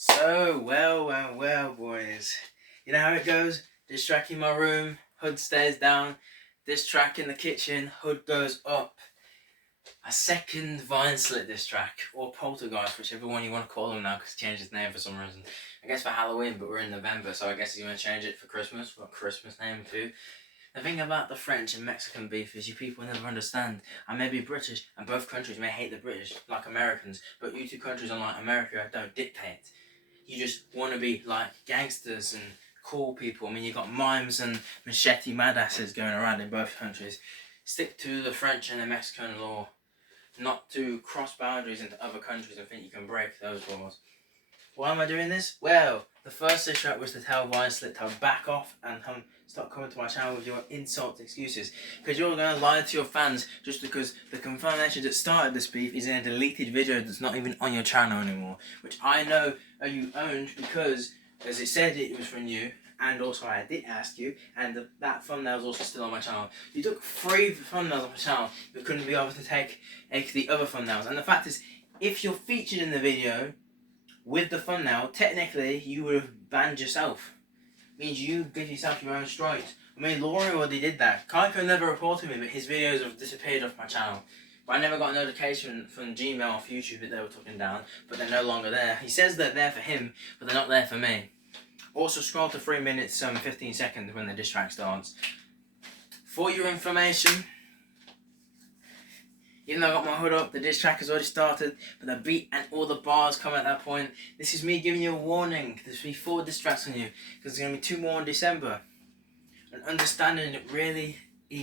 So, well, boys. You know how it goes? Diss track in my room, hood stays down. Diss track in the kitchen, hood goes up. A second VEINSLIT diss track, or Poltergeist, whichever one you want to call him now, because he changed his name for some reason. I guess for Halloween, but we're in November, so I guess he's going to change it for Christmas. What Christmas name too? The thing about the French and Mexican beef is you people never understand. I may be British, and both countries may hate the British, like Americans, but you two countries, unlike America, don't dictate. You just want to be like gangsters and cool people. I mean, you got mimes and machete madasses going around in both countries. Stick to the French and the Mexican law, not to cross boundaries into other countries and think you can break those laws. Why am I doing this? Well, the first issue was to tell VEINSLIT to back off and stop coming to my channel with your insult excuses. Because you're going to lie to your fans just because the confirmation that started this beef is in a deleted video that's not even on your channel anymore. Which I know you owned because, as it said, it was from you. And also I did ask you, and that thumbnail is also still on my channel. You took 3 thumbnails off my channel, but couldn't be able to take the other thumbnails. And the fact is, if you're featured in the video with the thumbnail, technically you would have banned yourself. Means you give yourself your own strikes. I mean, Lauren already did that. Kaiko never reported me, but his videos have disappeared off my channel. But I never got a notification from Gmail or YouTube that they were taken down, but they're no longer there. He says they're there for him, but they're not there for me. Also, scroll to 3 minutes 15 seconds when the diss track starts. For your information, even though I got my hood up, the diss track has already started, but the beat and all the bars come at that point. This is me giving you a warning. There's going to be 4 diss tracks on you, because there's going to be 2 more in December. And understanding it really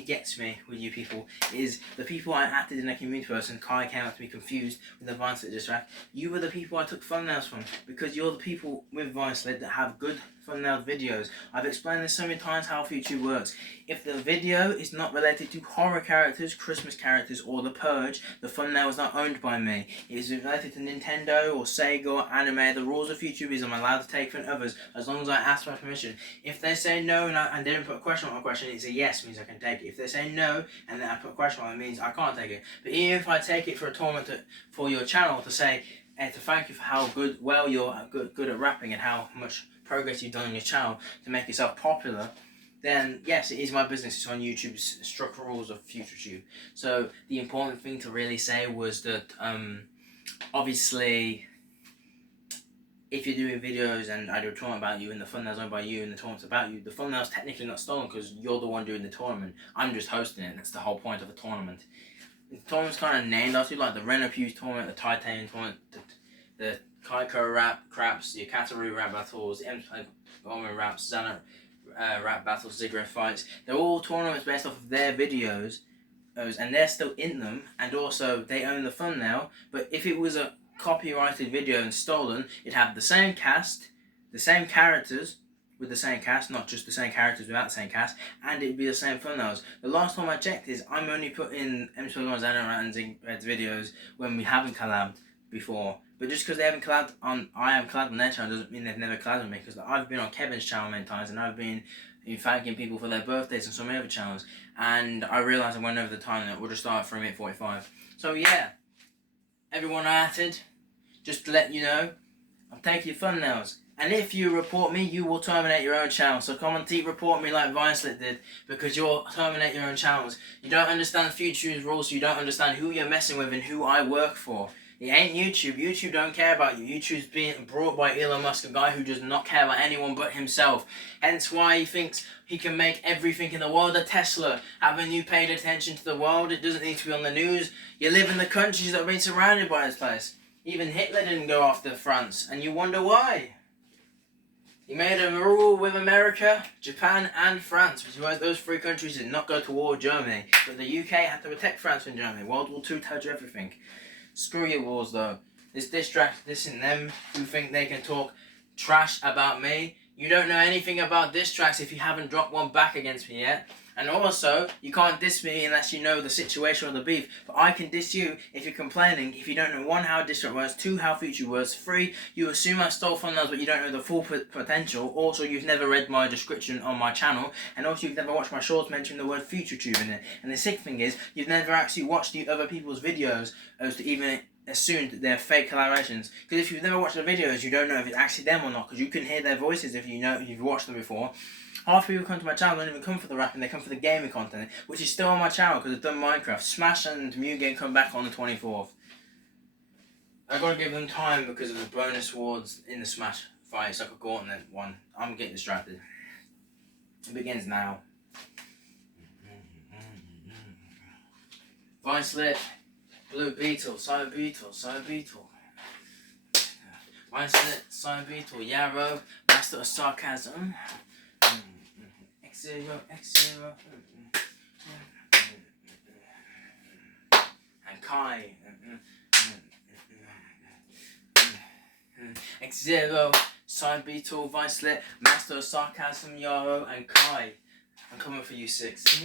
gets me with you people is the people I acted in a community person. Kai came out to be confused with the VEINSLIT diss track. You were the people I took thumbnails from, because you're the people with VEINSLIT that have good thumbnail videos. I've explained this so many times how YouTube works. If the video is not related to horror characters, Christmas characters, or The Purge, the thumbnail is not owned by me. It is related to Nintendo or Sega or anime. The rules of YouTube is I'm allowed to take from others as long as I ask for permission. If they say no and they didn't put a question on my question, it's a yes, means I can take it. If they say no and then I put a question on it, means I can't take it. But even if I take it for a tournament for your channel to say, to thank you for how well you're good at rapping and how much progress you've done on your channel to make yourself popular, then yes, it is my business. It's on YouTube's structural rules of FutureTube. So the important thing to really say was that obviously if you're doing videos and I do a tournament about you and the thumbnail's owned by you and the tournament's about you, the thumbnail's technically not stolen because you're the one doing the tournament. I'm just hosting it. That's the whole point of a tournament. The tournament's kind of named after you, like the Renopuse tournament, the Titanium tournament, the Kaiko rap craps, the Kataru rap battles, the Omen raps, Zana rap battles, Ziggurat fights. They're all tournaments based off of their videos, and they're still in them, and also they own the thumbnail. But if it was a copyrighted video and stolen, it'd have the same cast, the same characters with the same cast, not just the same characters without the same cast, and it'd be the same thumbnails. The last time I checked is I'm only putting M21's and Ziggurat's videos when we haven't collabed before. But just because they haven't collabed on, I haven't collabed on their channel doesn't mean they've never collabed with me, because I've been on Kevin's channel many times and I've been thanking people for their birthdays and so many other channels, and I realised I went over the time that we'll just start at 3 minute 45. So yeah, everyone I added, just to let you know, I'm taking your thumbnails. And if you report me, you will terminate your own channel. So comment, report me like VEINSLIT did, because you'll terminate your own channels. You don't understand FutureTube's rules, so you don't understand who you're messing with and who I work for. It ain't YouTube. YouTube don't care about you. YouTube's being brought by Elon Musk, a guy who does not care about anyone but himself. Hence why he thinks he can make everything in the world. A Tesla. Haven't you paid attention to the world? It doesn't need to be on the news. You live in the countries that have been surrounded by this place. Even Hitler didn't go after France, and you wonder why. He made a rule with America, Japan and France, which is why those 3 countries did not go to war with Germany. But the UK had to protect France from Germany. World War II tells you everything. Screw your wars though. This diss track, this and them who think they can talk trash about me. You don't know anything about diss tracks if you haven't dropped one back against me yet. And also, you can't diss me unless you know the situation or the beef. But I can diss you if you're complaining, if you don't know 1, how diss track works, 2, how future works, 3, you assume I stole thumbnails but you don't know the full potential. Also, you've never read my description on my channel. And also, you've never watched my shorts mentioning the word FutureTube in it. And the 6th thing is, you've never actually watched the other people's videos as to even assumed they're fake collaborations. Because if you've never watched the videos, you don't know if it's actually them or not, because you can hear their voices if you've watched them before. Half people come to my channel don't even come for the rapping, they come for the gaming content, which is still on my channel because I've done Minecraft. Smash and Mugame come back on the 24th. I gotta give them time because of the bonus awards in the Smash fight. It's like a gauntlet one. I'm getting distracted. It begins now. VEINSLIT, Blue Beetle, Cyber Beetle, Cyber Beetle. VEINSLIT, Cyber Beetle, Yarrow, Master of Sarcasm. X0, X0. And Kai. X0, Cyber Beetle, VEINSLIT, Master of Sarcasm, Yarrow, and Kai. I'm coming for you, 6.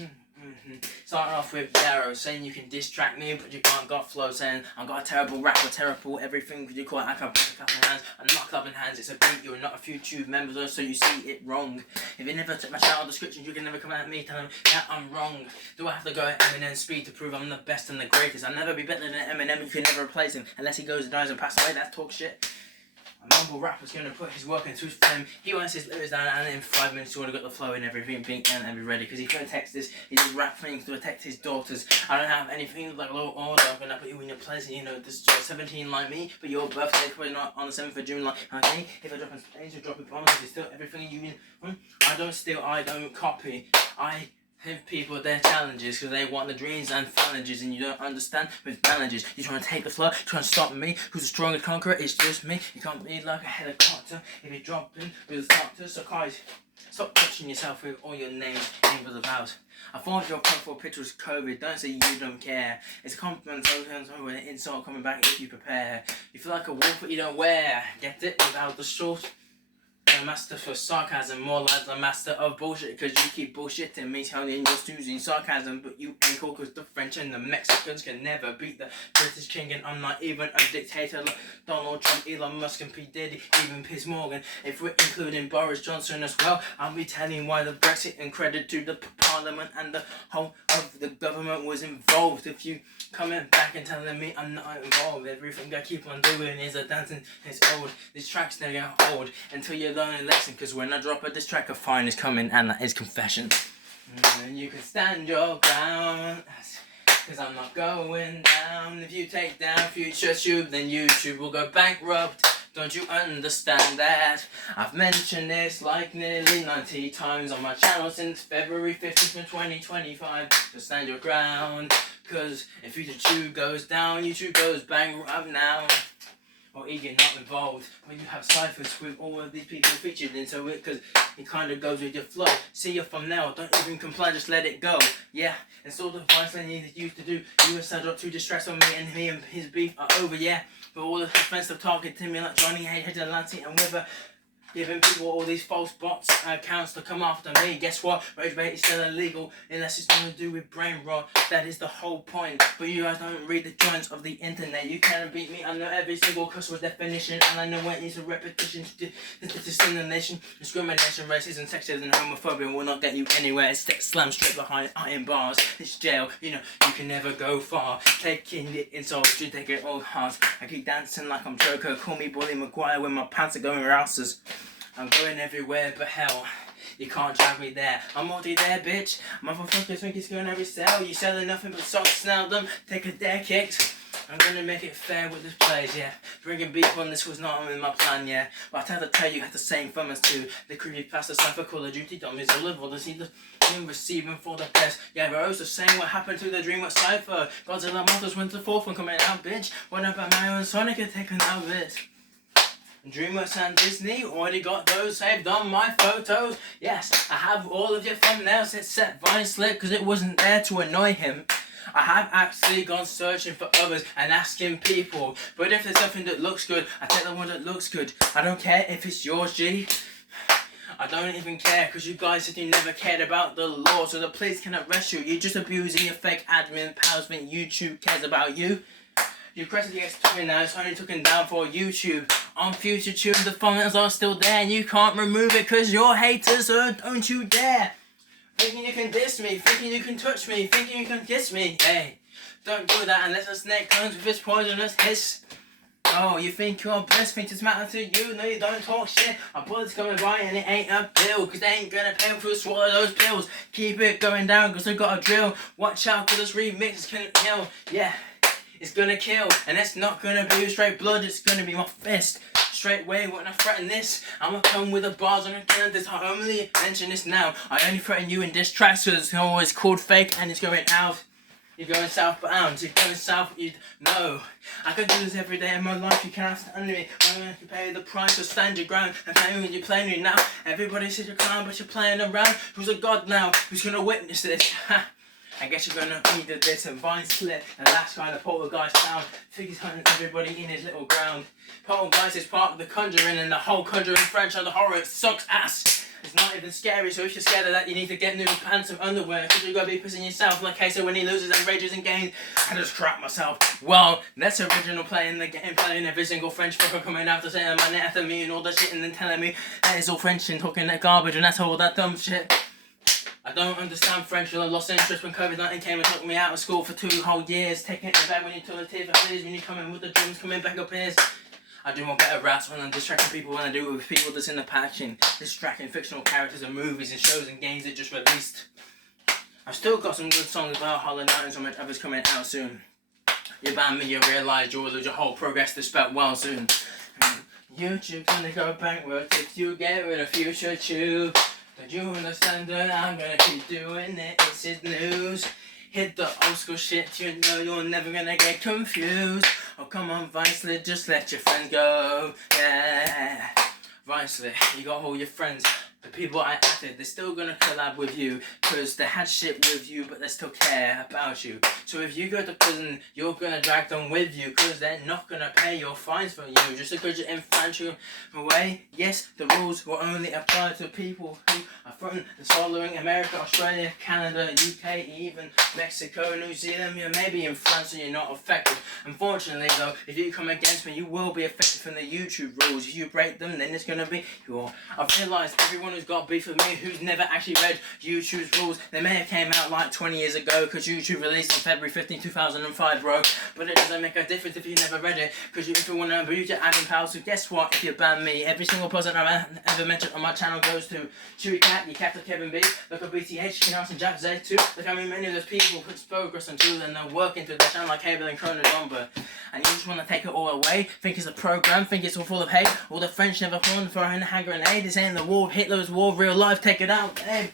Starting off with Yarrow saying you can diss track me, but you can't got flow, saying I got a terrible rapper, terrible everything. Could you call it? I can pick up in hands and knock up in hands. It's a beat. You're not a few tube members, so you see it wrong. If you never took my channel descriptions, you can never come at me telling me that I'm wrong. Do I have to go at Eminem speed to prove I'm the best and the greatest? I'll never be better than Eminem. You can never replace him unless he goes and dies and passes away. That's talk shit. A mumble rapper's going to put his work into his flame. He wants his lyrics down, and in 5 minutes he's already got the flow and everything being and be ready. Because he's going to text this, he does rap things to protect his daughters. I don't have anything like low order. I'm going to put you in your place, and you know, this is 17 like me, but your birthday was not on the 7th of June like okay. If I drop in stage or drop in bombs, it's still everything you I don't steal, I don't copy. I give people their challenges because they want the dreams and challenges, and you don't understand with challenges. You're trying to take the flow, trying to stop me. Who's the strongest conqueror? It's just me. You can't be like a helicopter if you're dropping with the doctor. So guys, stop touching yourself with all your names in the house. I thought your profile picture was COVID. Don't say you don't care. It's a compliment, so an insult coming back if you prepare. You feel like a wolf but you don't wear. Get it? Without the short. The master for sarcasm, more like the master of bullshit, cause you keep bullshitting me, telling you're using sarcasm, but you ain't cool, cause the French and the Mexicans can never beat the British king, and I'm not even a dictator like Donald Trump, Elon Musk and P. Diddy, even Piers Morgan. If we're including Boris Johnson as well, I'll be telling why the Brexit and credit to the Parliament and the whole of the government was involved. If you coming back and telling me I'm not involved, everything I keep on doing is a dancing, it's old. This track's never gonna hold until you learn a lesson, cause when I drop it, this track of fine is coming, and that is confession. And you can stand your ground, cause I'm not going down. If you take down future tube, then YouTube will go bankrupt. Don't you understand that? I've mentioned this like nearly 90 times on my channel since February 15th of 2025. So stand your ground, cause if YouTube goes down, YouTube goes bankrupt now. Or you're not involved, but you have ciphers with all of these people featured into it, because it kind of goes with your flow. See your thumbnail, don't even comply, just let it go. Yeah, it's all the vice I needed you to do. You were set up to distract on me and his beef are over, yeah. But all the friends that targeting me like Johnny, Headlanty and Wither, giving people all these false bots accounts to come after me. Guess what? Rage bait is still illegal unless it's something to do with brain rot. That is the whole point. But you guys don't read the joints of the internet. You can't beat me. I know every single cuss word definition, and I know when it's a repetition. Discrimination, racism, sexism, and homophobia will not get you anywhere. It's slam straight behind iron bars. It's jail. You know you can never go far. Taking the insults, you take it all hard. I keep dancing like I'm Joker. Call me Bully Maguire when my pants are going rouses. I'm going everywhere but hell, you can't drag me there. I'm already there, bitch. Motherfuckers think it's going every cell. You selling nothing but socks, now them. Take a dare kicks. I'm gonna make it fair with this plays, yeah. Bringing beef on this was not in my plan, yeah. But I had to tell you, had the same fun as too. The creepy past the for Call of Duty, dummies all over. See the receiving for the best. Yeah, Rose was saying what happened to the dream with Cypher. Godzilla Monsters went to 4th and coming out, bitch. What about Mario and Sonic had taken out this? DreamWorks and Disney already got those saved on my photos. Yes, I have all of your thumbnails except VEINSLIT because it wasn't there to annoy him. I have actually gone searching for others and asking people, but if there's something that looks good, I take the one that looks good. I don't care if it's yours, G. I don't even care because you guys said you never cared about the law, so the police can arrest you. You're just abusing your fake admin pals when YouTube cares about you. You pressed the X20 now, it's only taken down for YouTube. On FutureTube, the thumbnails are still there and you can't remove it because you're haters, so don't you dare. Thinking you can diss me, thinking you can touch me, thinking you can kiss me, hey. Don't do that unless a snake comes with its poisonous hiss. Oh, you think you're blessed, think it's matter to you? No, you don't talk shit. A bullet's coming by and it ain't a pill, cause they ain't gonna pay for swallow those pills. Keep it going down, cause I got a drill. Watch out, cause this remix is gonna kill. Yeah, it's gonna kill, and it's not gonna be straight blood, it's gonna be my fist. Straight away when I threaten this, I'ma come with the bars and again this. I only mention this now. I only threaten you in diss tracks, so it's always called fake and it's going out. You're going southbound, you're going south, you know. I could do this every day of my life, you cannot stand me. I'm going to pay the price, so stand your ground. And playing with you, playing me now. Everybody says you're clown, but you're playing around. Who's a god now? Who's gonna witness this? I guess you're gonna either this and VEINSLIT, and last guy, the poltergeist town. Figures hunting everybody in his little ground. Poltergeist is part of the Conjuring, and the whole Conjuring franchise, the horror, it sucks ass. It's not even scary, so if you're scared of that, you need to get new pants and underwear, cause you gotta be pissing yourself like Queso when he loses and rages and gains. I just crap myself. Well, that's original playing the game, playing every single French fucker coming out to saying my net after me and all that shit, and then telling me that it's all French and talking that garbage and that's all that dumb shit. I don't understand French, and I lost interest when COVID-19 came and took me out of school for 2 whole years. Taking it back when you told the tears for please, when you come in with the drums coming back up here. I do more better raps when I'm distracting people than I do with people that's in the passion. Distracting fictional characters and movies and shows and games that just released. I've still got some good songs about Hollow Knight and so much others coming out soon. You ban me, you realise you'll lose your whole progress to spell well soon. YouTube's gonna go bankrupt if you get rid of future tube. Don't you understand that I'm gonna keep doing it? It's his news. Hit the old school shit, you know you're never gonna get confused. Oh come on VEINSLIT, just let your friends go. Yeah, VEINSLIT, you got all your friends. The people I acted, they're still gonna collab with you, cause they had shit with you, but they still care about you. So if you go to prison, you're gonna drag them with you, cause they're not gonna pay your fines for you, just because you're infantry away. Yes, the rules will only apply to people who are from the following: America, Australia, Canada, UK, even Mexico, New Zealand. You may be in France and you're not affected. Unfortunately though, if you come against me, you will be affected from the YouTube rules. If you break them, then it's gonna be your. I've realised everyone who's got beef with me who's never actually read YouTube's rules. They may have came out like 20 years ago, because YouTube released on February 15, 2005, bro. But it doesn't make a difference if you never read it, because if you want to abuse your admin power, so guess what? If you ban me, every single person I've ever mentioned on my channel goes to Chewy Cat, your Captain Kevin B, look at BTH, Kinas and Jack Z too. Look how many of those people put progress into and they're working through their channel like Cable and Cronin Lumber. And you just want to take it all away, think it's a program, think it's all full of hate. All the French never fought for a hand grenade. This ain't the war of Hitler's war, real life, take it out, babe.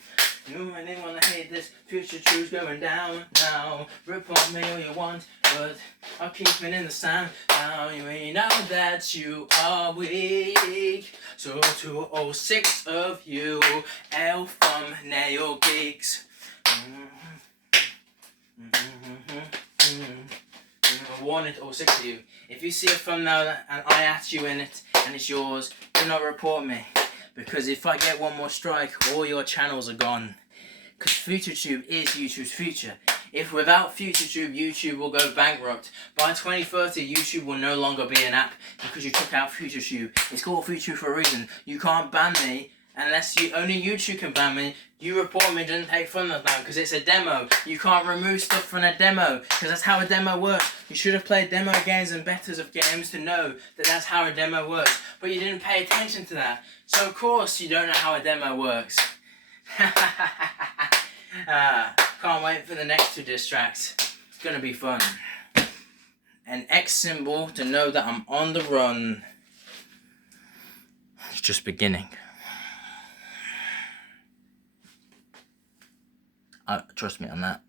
You and they wanna hate this, future truth's going down now. Rip on me all you want, but I'll keep it in the sound. Now you may know that you are weak. So to all 6 of you, Thumnbail Geeks. I warned all 6 of you. If you see a thumbnail and I ask you in it and it's yours, do not report me. Because if I get one more strike, all your channels are gone. Because FutureTube is YouTube's future. If without FutureTube, YouTube will go bankrupt. By 2030, YouTube will no longer be an app because you took out FutureTube. It's called FutureTube for a reason. You can't ban me unless only YouTube can ban me. You report me, doesn't take fun of that because it's a demo. You can't remove stuff from a demo because that's how a demo works. You should have played demo games and betas of games to know that that's how a demo works. But you didn't pay attention to that. So of course you don't know how a demo works. Can't wait for the next 2 diss tracks. It's gonna be fun. An X symbol to know that I'm on the run. It's just beginning. Trust me on that.